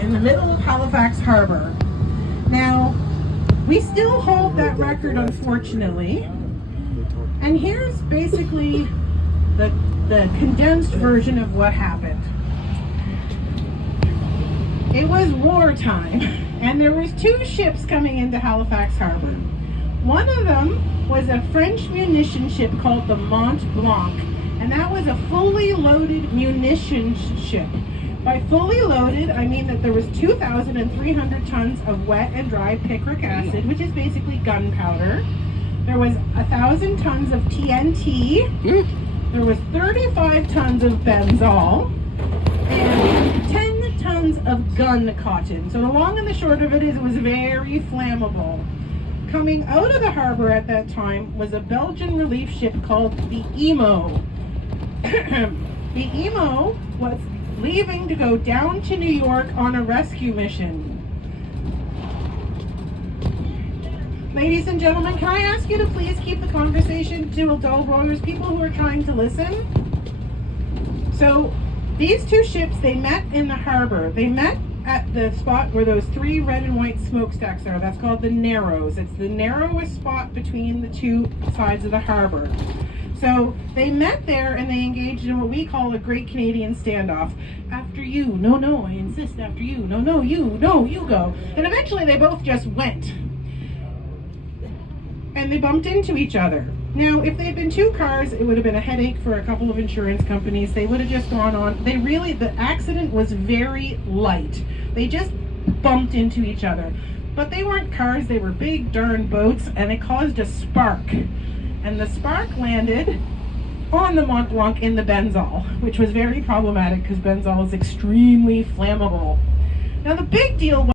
in the middle of Halifax Harbor. Now, we still hold that record, unfortunately. And here's basically the condensed version of what happened. It was wartime, and there was two ships coming into Halifax Harbor. One of them was a French munition ship called the Mont Blanc, and that was a fully loaded munitions ship. By fully loaded, I mean that there was 2,300 tons of wet and dry picric acid, which is basically gunpowder. There was 1,000 tons of TNT. There was 35 tons of benzol, and 10 tons of gun cotton. So the long and the short of it is, it was very flammable. Coming out of the harbor at that time was a Belgian relief ship called the Emo. The Emo was leaving to go down to New York on a rescue mission. Ladies and gentlemen, can I ask you to please keep the conversation to adult rowers, people who are trying to listen? So these two ships, they met in the harbor. They met at the spot where those three red and white smokestacks are. That's called the Narrows. It's the narrowest spot between the two sides of the harbor. So they met there and they engaged in what we call a Great Canadian Standoff. After you, no, I insist, after you, no, you go. And eventually they both just went. And they bumped into each other. Now, if they had been two cars, it would have been a headache for a couple of insurance companies. They would have just gone on. The accident was very light. They just bumped into each other. But they weren't cars, they were big darn boats, and it caused a spark. And the spark landed on the Mont Blanc in the benzol, which was very problematic because benzol is extremely flammable. Now, the big deal was